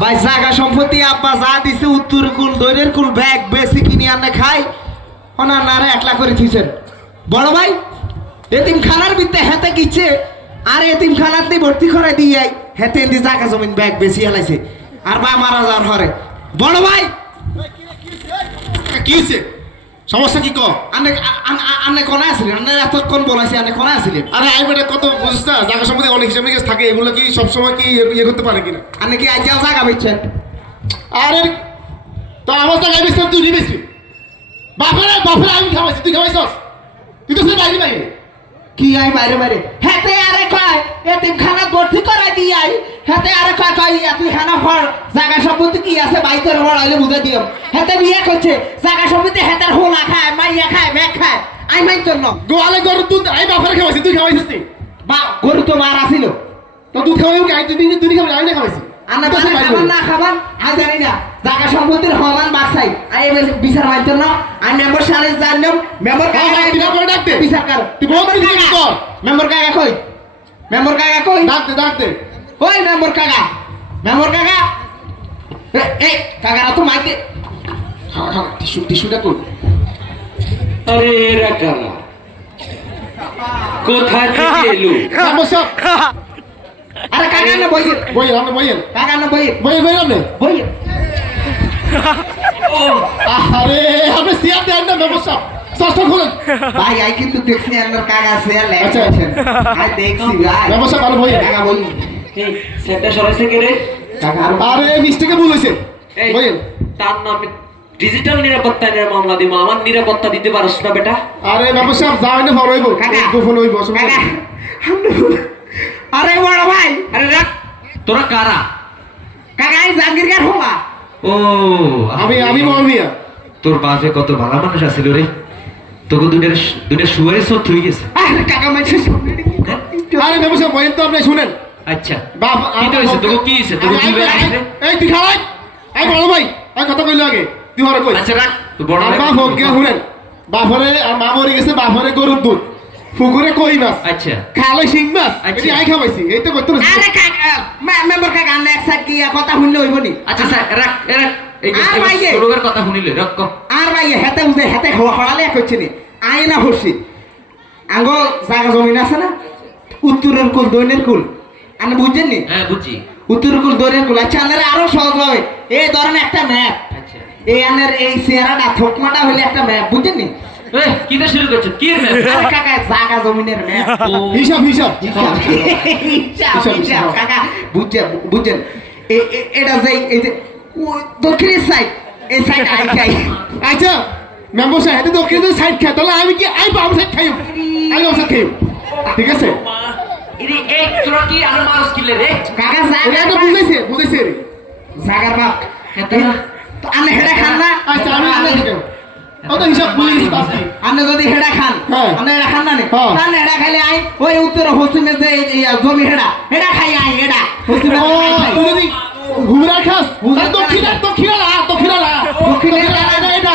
ভাই জায়গা সম্পত্তি আব্বা যা দিছে উত্তর কুল দৈরের কুল ব্যাগ বেশি কিনে আনে খাই। ওনার নারে একলা করে থিছেন বড় ভাই এতিম খানার বিদ্যে হেতে কিচ্ছে আর এতিম খানাতে ভর্তি করে দিয়ে হেতে এদি জায়গা জমিন ব্যাগ বেশি হেলাইছে। আর বা মারা যাওয়ার হরে। বড় ভাই কি হয়েছে সমস্যা কি আনে আনে কোনায় আসলেন আনে এতক্ষণ বলাইছে আনে কোনায় আসলেন আরে আই বেটা কত বুঝিস না জায়গা সম্পত্তি অনেক হিসাব নিকেশ থাকে এগুলো কি সবসময় কি ইয়ে করতে পারে কিনা? আনে কি আইজাও জায়গা বেচছেন আরে তো আমার জায়গায় বেশি তুই নিবেছি বাপরে বাপরে আমি খাওয়াইছি তুই খাওয়াইছস? তুই তো সে বাইরে বাইরে। কি আই বাইরে বাইরে? হেতে আরে কয় এতিম খানা ভর্তি করাই দি আই হেতে আরে কয় কয় তুই খানা ফর জায়গা সম্পত্তি কি আছে? বাই তোর আইলে বুঝে দিও। হেতে বিয়ে করছে জায়গা সম্পত্তি হেতার হোলা খায় মাইয়া খায় ব্যাগ খায়। আই মাই তোর ন গোয়ালে গরু দুধ আই বাপরে খাওয়াইছি তুই খাওয়াইছিস নি? বা গরু তো মার আসিল তো দুধ খাওয়াই কি? আই তুই তুই খাওয়াই আমি না খাওয়াইছি। তুই তো খাবার না খাবার আই জানি না। জায়গা সম্পত্তির হমান বাসাই আই বিচার মাইতো না আই মেম্বার সারে জানলাম মেম্বার হ্যাঁ, হ্যাঁ, তুই মেম্বার ডাক দে। বিচার কর। তুই বহুত কিছু কর। মেম্বার কাকা কই? মেম্বার কাকা কই? ডাক দে ডাক দে। ওই মেম্বার কাকা মেম্বার কাকা। এ- এই কাকারা তো মাইতে খাওয়া খাওয়া টিস্যু টিস্যুটা কই আরে এরা কারা? কোথায় থেকে এলো? সমস্যা আরে কাকা না বই বইয়েন আপনি বইয়েন কাকা না বই বইয়েন বইয়েন আপনি বই আরে আপনি সিয়ার দেন না ব্যবস্থা সস্তা খুলেন ভাই আই কিন্তু দেখছি আপনার কাকা আছে লে আচ্ছা। আই দেখছি ভাই ব্যবস্থা ভালো বইয়েন কাকা বই সেটা সরাইছে কে রে? আর মিস্টেকে ভুল তার নামে ডিজিটাল নিরাপত্তা নিয়ে মামলা দিব। আমার নিরাপত্তা দিতে পারছ না বেটা। আরে ব্যবস্থা যাও না বড় হইব। কাকা। গোপন হইব অসুবিধা কাকা। নেই। আরে বড় ভাই। আরে রাখ। তোরা কারা? কাকা আই জাহাঙ্গীর কার হোলা। ও আমি আমি তোর বাপে কত ভালো মানুষ আছিল রে। তোকে দুইটা দুইটা শুয়ারে সব থুই গেছে। আরে কাকা মাইছে ব্যবস্থা বইয়েন তো আপনি শুনেন। আচ্ছা। বাপ কি তো হয়েছে? তোকে কি হয়েছে? তোকে কি বের এই তুই খাওয়াই এই। বড় ভাই এই কথা কইলো আগে। তুই হরে কই? আচ্ছা রাখ। তুই বড় ভাই বাপ হোক গিয়া শুনেন। বাপরে আর মা মরে গেছে বাপরে গরুর দুধ। পুকুরে কই মাছ? আচ্ছা। খালে শিং মাছ? আচ্ছা। এটি আই খাওয়াইছি এই তো করতে আরে কাকা মেম্বার কাকা আনে এক সাইড গিয়া কথা শুনলে হইব নি? আচ্ছা স্যার রাখ এ রাখ। এই যে। কথা শুনিলে রাখ ক। আর ভাই হেতে বুঝে হেতে হড়ালে নি। আই না হরছি আঙ্গ জায়গা জমিন আছে না? উত্তরের কুল দৈনের কুল। আপনি বুঝছেন নি হ্যাঁ বুঝছি। উত্তরের কুল। দৈনের আচ্ছা আনের আরও সহজ হবে। এই ধরেন একটা ম্যাপ আচ্ছা। এই আনের এই চেহারাটা থকমাটা হইলে একটা ম্যাপ বুঝছেন নি কি দিয়ে শুরু করছ? কি রে কাকা জায়গা জমিনের ম্যাপ হিসাব হিসাব। হিসাব, হিসাব, হিসাব, কাকা বুঝছেন বুঝছেন এটা যে এই যে দক্ষিণের সাইড এই সাইড আই খাই। আচ্ছা মেম্বার সাহেব সাইড তাহলে আমি কি আই বাম সাইড আমি বাম সাইড খাইও। ঠিক আছে? ইরে এই তোরা কি আর মারস কিলে রে? কাকা জায়গা একটা বুঝাইছে বুঝাইছে রে জাগার বাপ তো আপনি হেডা খান না? আচ্ছা আমি আমি ও তো হিসাব ভুলে গেছি বাসি আপনি যদি হেডা খান। হ্যাঁ। আপনি হেডা খান না নে? হ্যাঁ। তাহলে হেডা খাইলে আই ওই উত্তর পশ্চিমে যে জমি হেডা। হেডা খাই আই হেডা পশ্চিমে ও খাই। তুই যদি ঘুমরা খাস ঘুমরা দক্ষিণ খাস। দক্ষিণ না দক্ষিণ না দক্ষিণ দক্ষিণ এটা এটা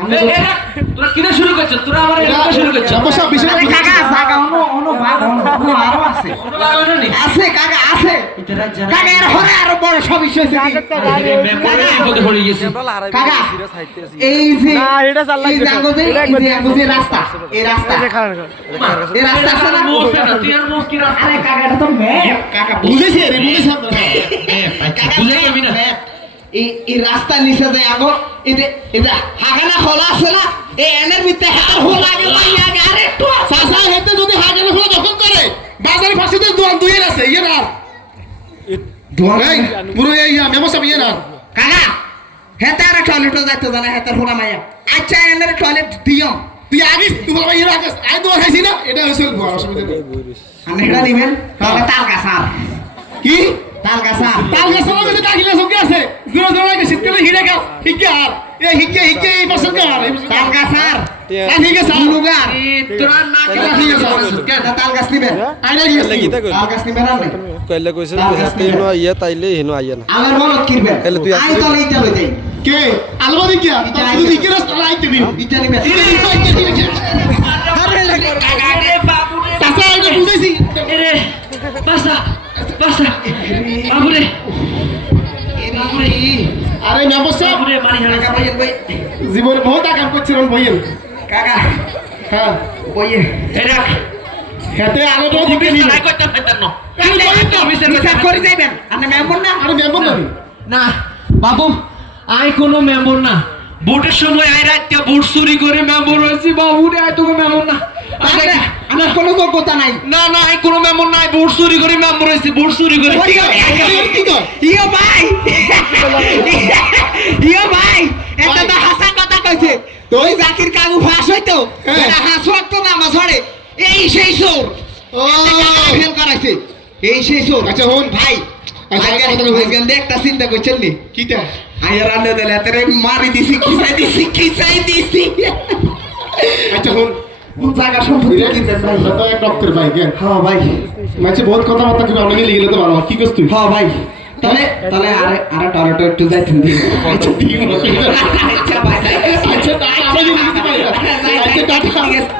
আপনি এ, যদি- এ রাখ, তোরা কি দিয়ে শুরু করছ তোরা আমার এলাকা শুরু করছ মেম্বার সাহেব বিষয়টা আরে কাকা বুঝাইছে জাগা অন্য অন্য ভাগ অন্য অন্য আরও আছে লাগানো নি আছে কাকা আছে ইতারা জানা কাকা এর হরে আরও বড় সব ইস্যু আছে কাকা এই যে না, এটা চাল এটা একবার রাস্তা এই রাস্তা। এই রাস্তা আছে না? তুই আর মুখ কি রাখ আরে কাকা এটা তো ম্যাপ কাকা বুঝেছে রে বুঝেছে কাকা বুঝে map, না। এই এই রাস্তা নিচে যে আগো হাগানা খোলা আছে না? এই এনের ভিতরে হার হোল আগে পাই আগে আরে একটু আছে। হেতে যদি হাগের হলো দখল করে বাজারে পাশে তো দোয়ান দুইয়ের আছে ইয়ে না পুরো এই সাহেব ইয়ে না কাকা হেতে আর টয়লেটও যাইতে জানা হেতে হোলা মাইয়া আচ্ছা এনের টয়লেট দিও তুই আগিস তুই বলবা ইয়ে রাখিস আই দোয়া খাইছি না? এটা হইছে অসুবিধা নেই। আমি হেডা নিবেন তাহলে তাল কাসার কি? তাল কাসার তাল কাকিলা সঙ্গে আছে জোরে জোরে লাগে শীতকালে হিরে গাছ হিকে আর এই হিকে হিকে এই পাশে গাছ তাল কাসার তোরা না ঠিক আছে? এটা তাল গাছ নিবেন আই না গিয়েছি তাল গাছ নিবেন? আপনি কইলে কইছে হাতে হেনো আইয়া তাইলে হেনো আইয়া না। আমার বলত কিরবেন তাহলে তুই আই তো লইতে লই কে? আলমারি কি তুই দিকে রাস্তা দিন ইটা নিবেন আরে বাবু রে চাচা এটা বুঝাইছি এরে বাসা বাসা বাবু রে আরে মেম্বার সাহেব বাবুরে মারি হারা কাকা বইয়েন বই। জীবনে বহুত আকাম করছিলেন বইয়েন। কাকা। হ্যাঁ বইয়েন এই রাখ হাতে আরও তো দিকে নিন নাই করতে পারতাম না হিসাব করে যাইবেন। আপনি মেম্বার না? আরে মেম্বার না না বাবু আই কোনো মেম্বার না। ভোটের সময় আই রাতে ভোট চুরি করে মেম্বার হয়েছি বাবু রে আই তোকে মেম্বার না। আমার কোনো যোগ্যতা নাই। না না আই কোনো মেম্বার নাই ভোট চুরি করে মেম্বার হয়েছি ভোট চুরি কর। ইয়ো ভাই। ইয়ো ভাই এটা তো হাসা কথা কইছে। তুই জাকির কাকু ফাঁস হইতো? হ্যাঁ। তো না মাছড়ে এই সেই সোর ফেল করাইছে। এই সেই সোর আচ্ছা হন। ভাই আচ্ছা, আজকে কথা বলুন। আজকে একটা চিন্তা করছেন নি? কিটা? আইয়া রান্না দিলে তেরে মারি দিছি খিসাই দিছি খিসাই দিছি। আচ্ছা হন। জায়গা সম্পত্তি কিনতে চাই। তো এক ডক্টর ভাই কেন হ্যাঁ ভাই। মাঝে বহুত কথাবার্তা কিন্তু অনেকে লিখে তো ভালো কি করছ হ্যাঁ ভাই। তাহলে তাহলে আরে আরে টয়লেট একটু যাইতেন দিন। আচ্ছা আচ্ছা ভাই। আচ্ছা টাটা